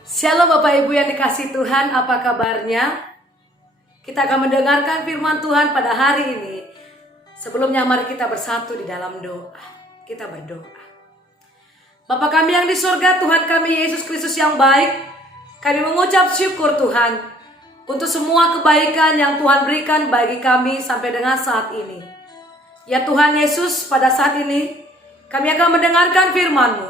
Shalom Bapak Ibu yang dikasih Tuhan, apa kabarnya? Kita akan mendengarkan firman Tuhan pada hari ini. Sebelumnya mari kita bersatu di dalam doa. Kita berdoa. Bapa kami yang di surga, Tuhan kami Yesus Kristus yang baik, kami mengucap syukur Tuhan untuk semua kebaikan yang Tuhan berikan bagi kami sampai dengan saat ini. Ya Tuhan Yesus, pada saat ini kami akan mendengarkan firman-Mu.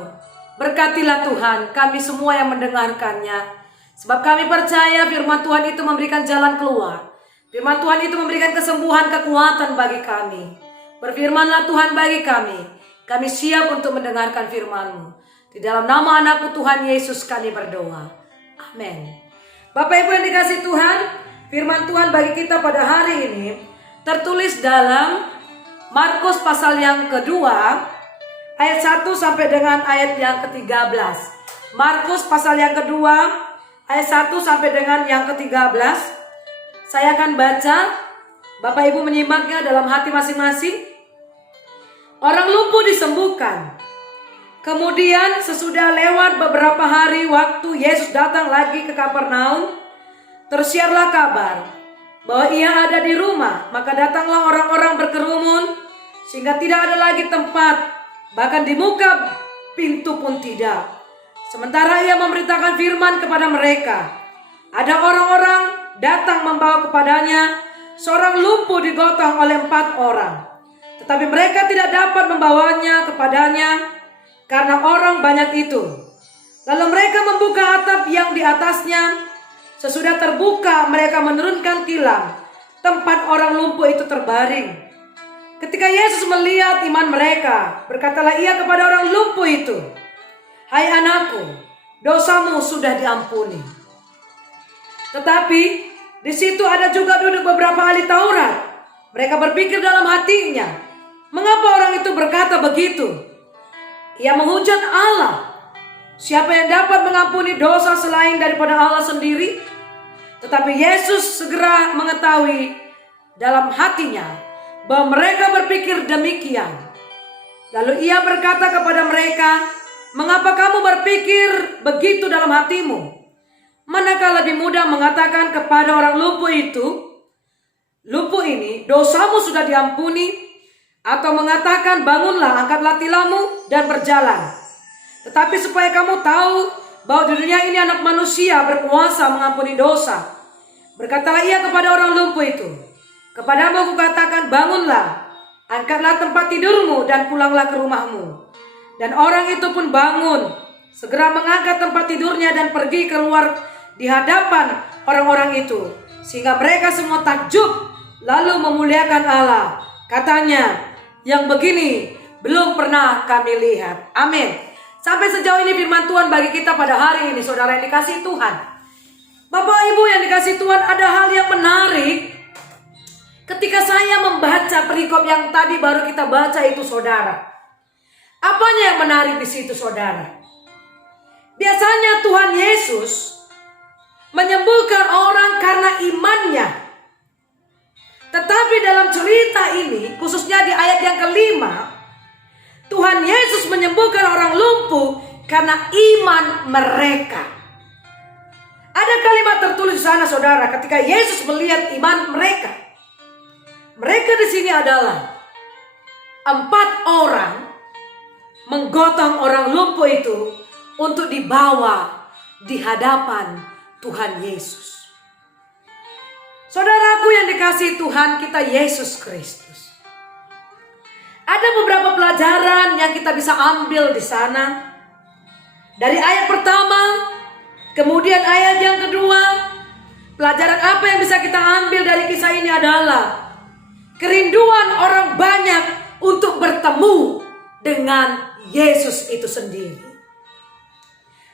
Berkatilah Tuhan kami semua yang mendengarkannya. Sebab kami percaya firman Tuhan itu memberikan jalan keluar. Firman Tuhan itu memberikan kesembuhan, kekuatan bagi kami. Berfirmanlah Tuhan bagi kami. Kami siap untuk mendengarkan firman-Mu. Di dalam nama anak-Mu Tuhan Yesus kami berdoa. Amin. Bapak Ibu yang dikasih Tuhan, firman Tuhan bagi kita pada hari ini tertulis dalam Markus pasal yang kedua, ayat 1 sampai dengan ayat yang ke-13. Markus pasal yang kedua, ayat 1 sampai dengan yang ke-13. Saya akan baca, Bapak Ibu menyimaknya dalam hati masing-masing. Orang lumpuh disembuhkan. Kemudian sesudah lewat beberapa hari waktu Yesus datang lagi ke Kapernaum, tersiarlah kabar bahwa ia ada di rumah. Maka datanglah orang-orang berkerumun sehingga tidak ada lagi tempat, bahkan di muka pintu pun tidak. Sementara ia memberitakan firman kepada mereka, ada orang-orang datang membawa kepadanya seorang lumpuh digotong oleh 4 orang. Tetapi mereka tidak dapat membawanya kepadanya karena orang banyak itu. Lalu mereka membuka atap yang di atasnya. Sesudah terbuka, mereka menurunkan tilam tempat orang lumpuh itu terbaring. Ketika Yesus melihat iman mereka, berkatalah ia kepada orang lumpuh itu, "Hai anakku, dosamu sudah diampuni." Tetapi di situ ada juga duduk beberapa ahli Taurat. Mereka berpikir dalam hatinya, mengapa orang itu berkata begitu? Ia menghujat Allah. Siapa yang dapat mengampuni dosa selain daripada Allah sendiri? Tetapi Yesus segera mengetahui dalam hatinya bahwa mereka berpikir demikian. Lalu ia berkata kepada mereka, "Mengapa kamu berpikir begitu dalam hatimu? Manakah lebih mudah mengatakan kepada orang lumpuh ini, dosamu sudah diampuni, atau mengatakan, bangunlah, angkatlah tilammu dan berjalan? Tetapi supaya kamu tahu bahwa di dunia ini anak manusia berkuasa mengampuni dosa." Berkatalah ia kepada orang lumpuh itu, "Kepadamu aku katakan, bangunlah, angkatlah tempat tidurmu dan pulanglah ke rumahmu." Dan orang itu pun bangun, segera mengangkat tempat tidurnya dan pergi keluar di hadapan orang-orang itu. Sehingga mereka semua takjub, lalu memuliakan Allah. Katanya, "Yang begini belum pernah kami lihat." Amin. Sampai sejauh ini firman Tuhan bagi kita pada hari ini, saudara yang dikasih Tuhan. Bapak Ibu yang dikasih Tuhan, ada hal yang menarik ketika saya membaca perikop yang tadi baru kita baca itu, saudara. Apanya yang menarik di situ, saudara? Biasanya Tuhan Yesus menyembuhkan orang karena imannya. Tetapi dalam cerita ini, khususnya di ayat yang kelima, Tuhan Yesus menyembuhkan orang lumpuh karena iman mereka. Ada kalimat tertulis di sana, saudara, ketika Yesus melihat iman mereka. Mereka di sini adalah 4 orang menggotong orang lumpuh itu untuk dibawa di hadapan Tuhan Yesus. Saudaraku yang dikasihi Tuhan kita Yesus Kristus. Ada beberapa pelajaran yang kita bisa ambil di sana. Dari ayat pertama, kemudian ayat yang kedua, pelajaran apa yang bisa kita ambil dari kisah ini adalah kerinduan orang banyak untuk bertemu dengan Yesus itu sendiri.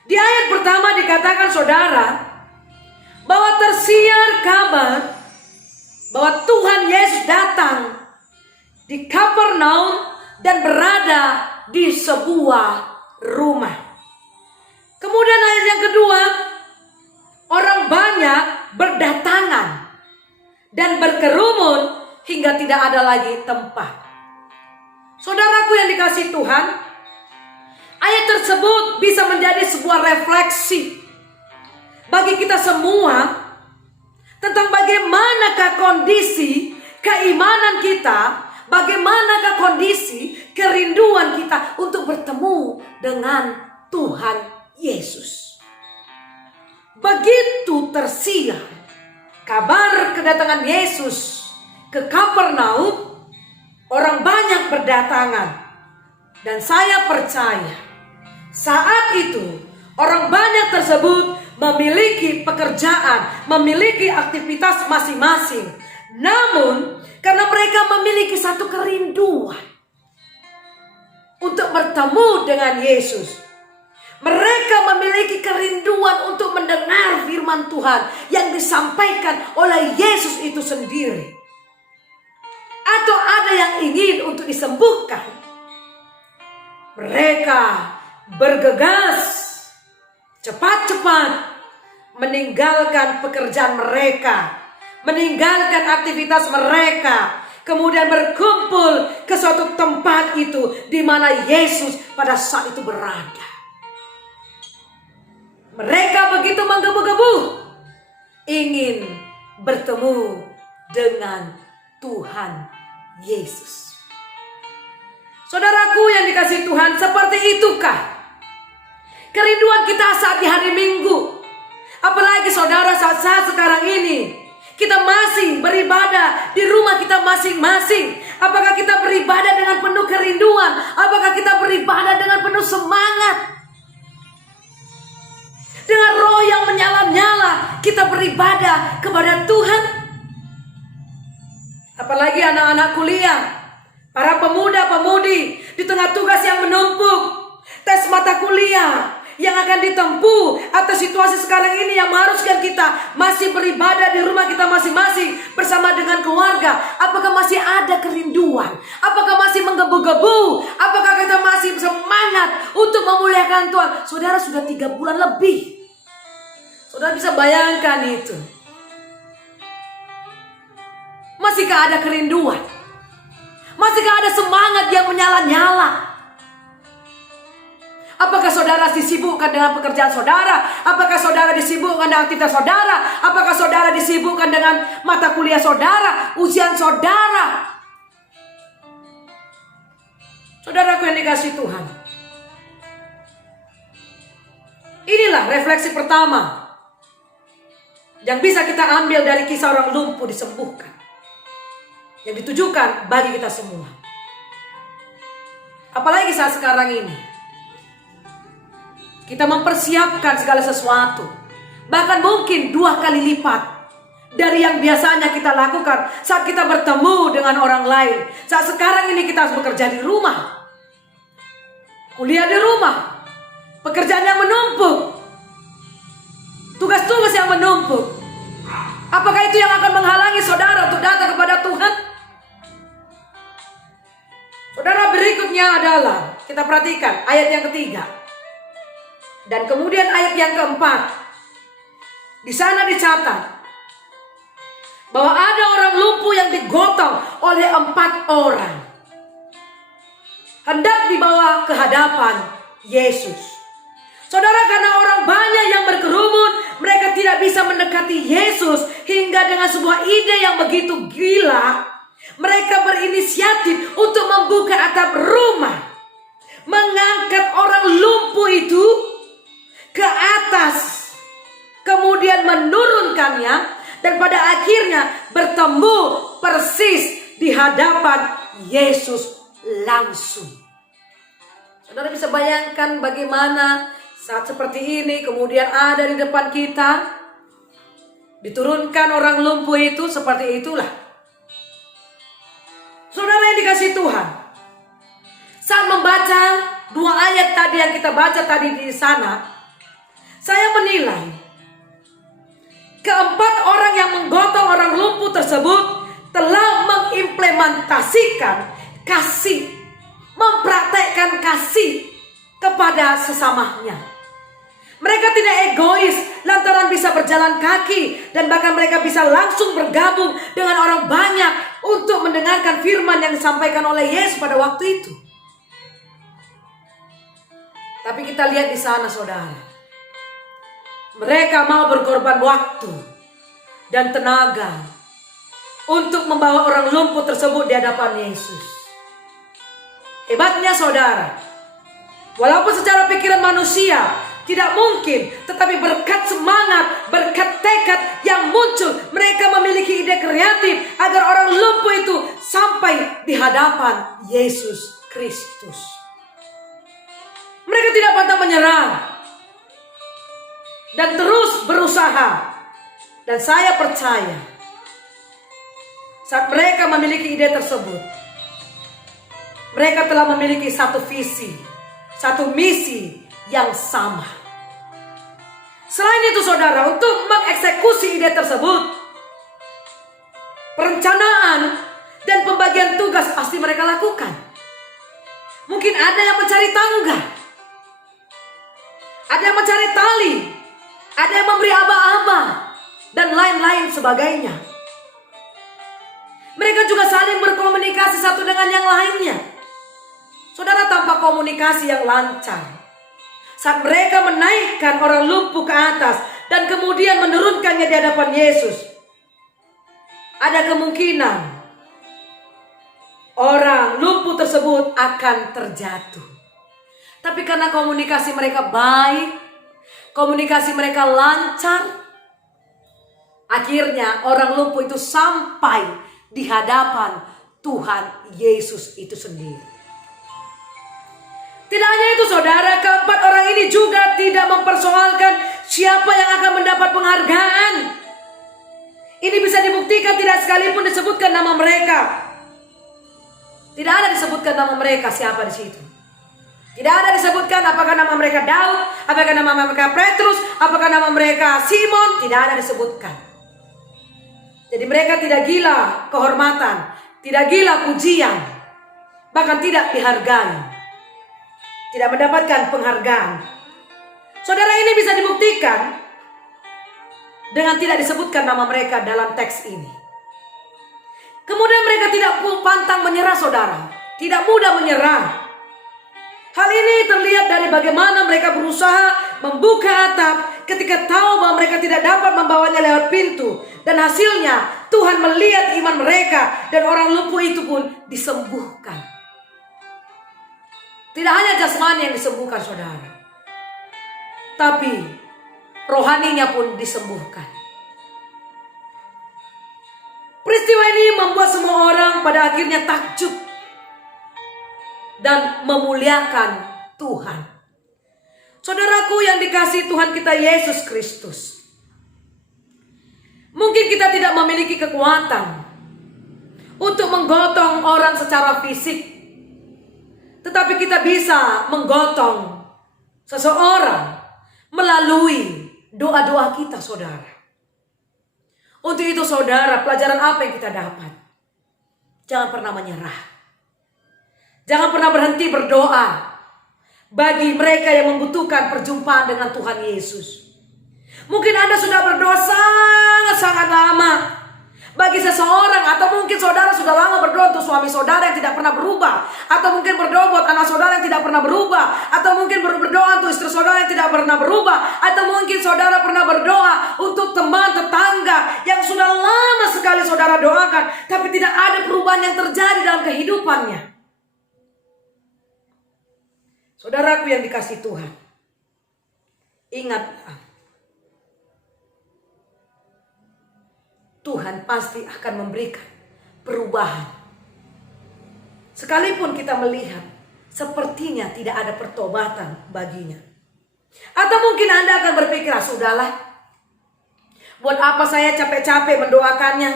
Di ayat pertama dikatakan, saudara, bahwa tersiar kabar bahwa Tuhan Yesus datang di Kapernaum dan berada di sebuah rumah. Kemudian ayat yang kedua, orang banyak berdatangan dan berkerumun hingga tidak ada lagi tempat. Saudaraku yang dikasihi Tuhan, ayat tersebut bisa menjadi sebuah refleksi bagi kita semua tentang bagaimanakah kondisi keimanan kita, bagaimanakah kondisi kerinduan kita untuk bertemu dengan Tuhan Yesus. Begitu tersiar kabar kedatangan Yesus ke Kapernaum, orang banyak berdatangan. Dan saya percaya saat itu orang banyak tersebut memiliki pekerjaan, memiliki aktivitas masing-masing. Namun karena mereka memiliki satu kerinduan untuk bertemu dengan Yesus, mereka memiliki kerinduan untuk mendengar firman Tuhan yang disampaikan oleh Yesus itu sendiri. Atau ada yang ingin untuk disembuhkan, mereka bergegas cepat-cepat meninggalkan pekerjaan mereka, meninggalkan aktivitas mereka, kemudian berkumpul ke suatu tempat itu di mana Yesus pada saat itu berada. Mereka begitu menggebu-gebu ingin bertemu dengan Tuhan Yesus. Saudaraku yang dikasihi Tuhan, seperti itukah kerinduan kita saat di hari Minggu? Apalagi saudara saat sekarang ini kita masih beribadah di rumah kita masing-masing. Apakah kita beribadah dengan penuh kerinduan? Apakah kita beribadah dengan penuh semangat? Dengan roh yang menyala-nyala kita beribadah kepada Tuhan. Apalagi anak-anak kuliah, para pemuda-pemudi di tengah tugas yang menumpuk, tes mata kuliah yang akan ditempuh, atau situasi sekarang ini yang mengharuskan kita masih beribadah di rumah kita masing-masing bersama dengan keluarga. Apakah masih ada kerinduan? Apakah masih menggebu-gebu? Apakah kita masih semangat untuk memuliakan Tuhan? Saudara, sudah 3 bulan lebih. Saudara bisa bayangkan itu. Masihkah ada kerinduan? Masihkah ada semangat yang menyala-nyala? Apakah saudara disibukkan dengan pekerjaan saudara? Apakah saudara disibukkan dengan aktivitas saudara? Apakah saudara disibukkan dengan mata kuliah saudara, ujian saudara? Saudaraku yang dikasihi Tuhan, inilah refleksi pertama yang bisa kita ambil dari kisah orang lumpuh disembuhkan, yang ditujukan bagi kita semua. Apalagi saat sekarang ini kita mempersiapkan segala sesuatu, bahkan mungkin 2 kali lipat dari yang biasanya kita lakukan saat kita bertemu dengan orang lain. Saat sekarang ini kita harus bekerja di rumah, kuliah di rumah, pekerjaan yang menumpuk, tugas-tugas yang menumpuk. Apakah itu yang akan menghalangi saudara untuk datang kepada Tuhan? Saudara, berikutnya adalah kita perhatikan ayat yang ketiga. Dan kemudian ayat yang keempat. Di sana dicatat bahwa ada orang lumpuh yang digotong oleh 4 orang, hendak dibawa ke hadapan Yesus. Saudara, karena orang banyak yang berkerumun, mereka tidak bisa mendekati Yesus. Hingga dengan sebuah ide yang begitu gila, mereka berinisiatif untuk membuka atap rumah, mengangkat orang lumpuh itu ke atas, kemudian menurunkannya, dan pada akhirnya bertemu persis di hadapan Yesus langsung. Saudara bisa bayangkan bagaimana saat seperti ini kemudian ada di depan kita, diturunkan orang lumpuh itu, seperti itulah. Saudara yang dikasihi Tuhan, saat membaca 2 ayat tadi yang kita baca tadi di sana, saya menilai keempat orang yang menggotong orang lumpuh tersebut telah mengimplementasikan kasih, mempraktekkan kasih kepada sesamanya. Mereka tidak egois lantaran bisa berjalan kaki, dan bahkan mereka bisa langsung bergabung dengan orang banyak untuk mendengarkan firman yang disampaikan oleh Yesus pada waktu itu. Tapi kita lihat di sana, saudara, Mereka mau berkorban waktu dan tenaga untuk membawa orang lumpuh tersebut di hadapan Yesus. Hebatnya saudara, walaupun secara pikiran manusia tidak mungkin, tetapi berkat semangat, berkat tekad yang muncul, mereka memiliki ide kreatif agar orang lumpuh itu sampai di hadapan Yesus Kristus. Mereka tidak pantang menyerah dan terus berusaha. Dan saya percaya saat mereka memiliki ide tersebut, mereka telah memiliki satu visi, satu misi yang sama. Selain itu saudara, untuk mengeksekusi ide tersebut, perencanaan dan pembagian tugas pasti mereka lakukan. Mungkin ada yang mencari tangga, ada yang mencari tali, ada yang memberi aba-aba, dan lain-lain sebagainya. Mereka juga saling berkomunikasi satu dengan yang lainnya. Saudara, tanpa komunikasi yang lancar, saat mereka menaikkan orang lumpuh ke atas dan kemudian menurunkannya di hadapan Yesus, ada kemungkinan orang lumpuh tersebut akan terjatuh. Tapi karena komunikasi mereka baik, komunikasi mereka lancar, akhirnya orang lumpuh itu sampai di hadapan Tuhan Yesus itu sendiri. Tidak hanya itu saudara, keempat orang ini juga tidak mempersoalkan siapa yang akan mendapat penghargaan. Ini bisa dibuktikan tidak sekalipun disebutkan nama mereka. Tidak ada disebutkan nama mereka siapa di situ. Tidak ada disebutkan apakah nama mereka Daud, apakah nama mereka Petrus, apakah nama mereka Simon. Tidak ada disebutkan. Jadi mereka tidak gila kehormatan, tidak gila pujian, bahkan tidak dihargai, tidak mendapatkan penghargaan. Saudara, ini bisa dibuktikan dengan tidak disebutkan nama mereka dalam teks ini. Kemudian mereka tidak pantang menyerah saudara, tidak mudah menyerah. Hal ini terlihat dari bagaimana mereka berusaha membuka atap ketika tahu bahwa mereka tidak dapat membawanya lewat pintu. Dan hasilnya Tuhan melihat iman mereka dan orang lumpuh itu pun disembuhkan. Tidak hanya jasmani yang disembuhkan saudara, tapi rohaninya pun disembuhkan. Peristiwa ini membuat semua orang pada akhirnya takjub dan memuliakan Tuhan. Saudaraku yang dikasihi Tuhan kita Yesus Kristus, mungkin kita tidak memiliki kekuatan untuk menggotong orang secara fisik, tetapi kita bisa menggotong seseorang melalui doa-doa kita saudara. Untuk itu saudara, pelajaran apa yang kita dapat? Jangan pernah menyerah. Jangan pernah berhenti berdoa bagi mereka yang membutuhkan perjumpaan dengan Tuhan Yesus. Mungkin Anda sudah berdoa sangat-sangat lama bagi seseorang, atau mungkin saudara sudah lama berdoa untuk suami saudara yang tidak pernah berubah, atau mungkin berdoa buat anak saudara yang tidak pernah berubah, atau mungkin berdoa untuk istri saudara yang tidak pernah berubah, atau mungkin saudara pernah berdoa untuk teman tetangga yang sudah lama sekali saudara doakan, tapi tidak ada perubahan yang terjadi dalam kehidupannya. Saudaraku yang dikasihi Tuhan, ingatlah, Tuhan pasti akan memberikan perubahan. Sekalipun kita melihat sepertinya tidak ada pertobatan baginya. Atau mungkin Anda akan berpikir, sudahlah, buat apa saya capek-capek mendoakannya?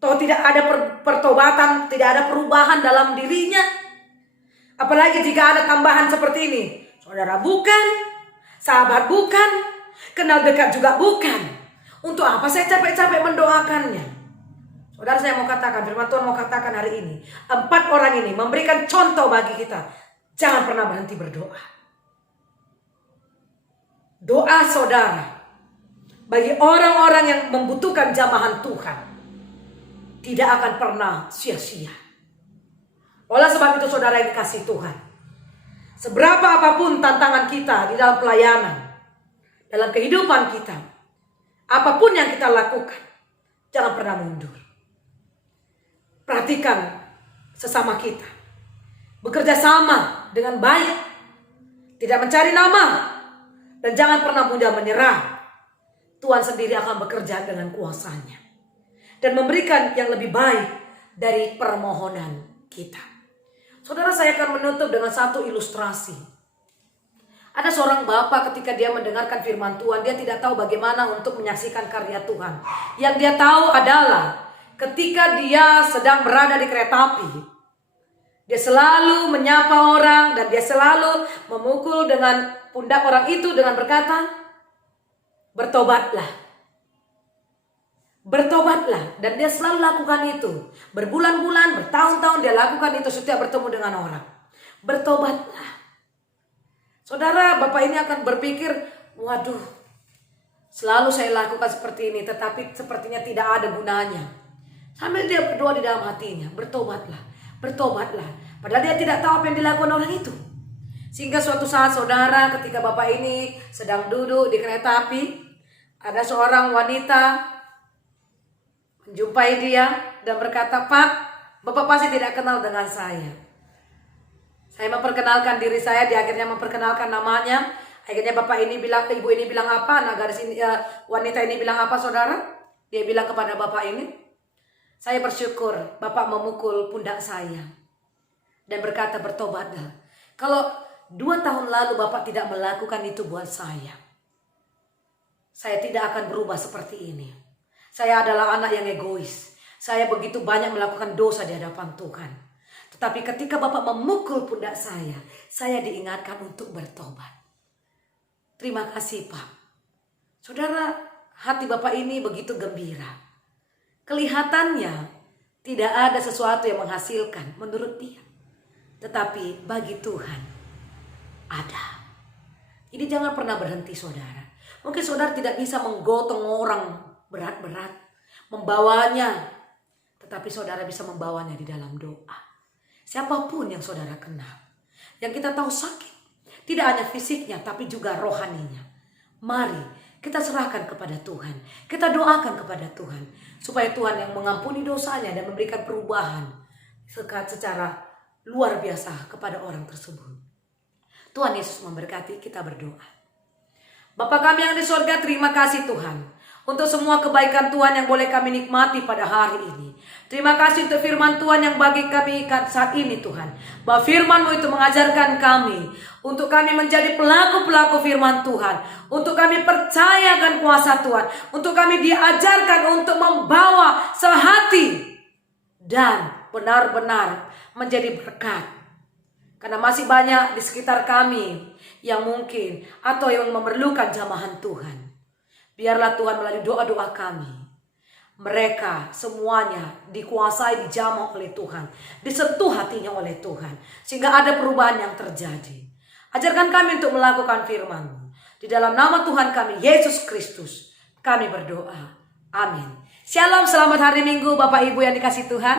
Toh tidak ada pertobatan, tidak ada perubahan dalam dirinya. Apalagi jika ada tambahan seperti ini. Saudara bukan, sahabat bukan, kenal dekat juga bukan. Untuk apa saya capek-capek mendoakannya? Saudara, saya mau katakan, firman Tuhan mau katakan hari ini, 4 orang ini memberikan contoh bagi kita. Jangan pernah berhenti berdoa. Doa saudara bagi orang-orang yang membutuhkan jamahan Tuhan tidak akan pernah sia-sia. Oleh sebab itu saudara yang dikasihi Tuhan, seberapa apapun tantangan kita di dalam pelayanan, dalam kehidupan kita. Apapun yang kita lakukan, jangan pernah mundur. Perhatikan sesama kita. Bekerja sama dengan baik. Tidak mencari nama. Dan jangan pernah mudah menyerah. Tuhan sendiri akan bekerja dengan kuasanya. Dan memberikan yang lebih baik dari permohonan kita. Saudara, saya akan menutup dengan satu ilustrasi. Ada seorang bapak ketika dia mendengarkan firman Tuhan, dia tidak tahu bagaimana untuk menyaksikan karya Tuhan. Yang dia tahu adalah ketika dia sedang berada di kereta api, dia selalu menyapa orang dan dia selalu memukul dengan pundak orang itu dengan berkata, bertobatlah. Bertobatlah. Dan dia selalu lakukan itu. Berbulan-bulan, bertahun-tahun dia lakukan itu setiap bertemu dengan orang. Bertobatlah. Saudara, bapak ini akan berpikir, waduh, selalu saya lakukan seperti ini, tetapi sepertinya tidak ada gunanya. Sambil dia berdoa di dalam hatinya, bertobatlah, bertobatlah. Padahal dia tidak tahu apa yang dilakukan orang itu. Sehingga suatu saat saudara, ketika bapak ini sedang duduk di kereta api, ada seorang wanita menjumpai dia dan berkata, Pak, bapak pasti tidak kenal dengan saya. Saya memperkenalkan diri saya, dia akhirnya memperkenalkan namanya. Akhirnya bapak ini bilang, ibu ini bilang apa? Nah, garis ini, wanita ini bilang apa, saudara? Dia bilang kepada bapak ini, saya bersyukur bapak memukul pundak saya dan berkata bertobatlah. Kalau 2 tahun lalu bapak tidak melakukan itu buat saya tidak akan berubah seperti ini. Saya adalah anak yang egois. Saya begitu banyak melakukan dosa di hadapan Tuhan. Tetapi ketika bapak memukul pundak saya diingatkan untuk bertobat. Terima kasih, Pak. Saudara, hati bapak ini begitu gembira. Kelihatannya tidak ada sesuatu yang menghasilkan menurut dia. Tetapi bagi Tuhan ada. Jadi jangan pernah berhenti, saudara. Mungkin saudara tidak bisa menggotong orang berat-berat, membawanya. Tetapi saudara bisa membawanya di dalam doa. Siapapun yang saudara kenal, yang kita tahu sakit, tidak hanya fisiknya tapi juga rohaninya. Mari kita serahkan kepada Tuhan. Kita doakan kepada Tuhan supaya Tuhan yang mengampuni dosanya dan memberikan perubahan secara luar biasa kepada orang tersebut. Tuhan Yesus memberkati. Kita berdoa. Bapa kami yang di sorga, terima kasih Tuhan untuk semua kebaikan Tuhan yang boleh kami nikmati pada hari ini. Terima kasih untuk firman Tuhan yang bagi kami saat ini Tuhan. Bahwa firman-Mu itu mengajarkan kami untuk kami menjadi pelaku-pelaku firman Tuhan. Untuk kami percayakan kuasa Tuhan. Untuk kami diajarkan untuk membawa sehati dan benar-benar menjadi berkat. Karena masih banyak di sekitar kami yang mungkin atau yang memerlukan jamahan Tuhan. Biarlah Tuhan melalui doa-doa kami, mereka semuanya dikuasai, dijamah oleh Tuhan, disentuh hatinya oleh Tuhan, sehingga ada perubahan yang terjadi. Ajarkan kami untuk melakukan firman-Mu. Di dalam nama Tuhan kami, Yesus Kristus, kami berdoa. Amin. Shalom, selamat hari Minggu Bapak Ibu yang dikasihi Tuhan.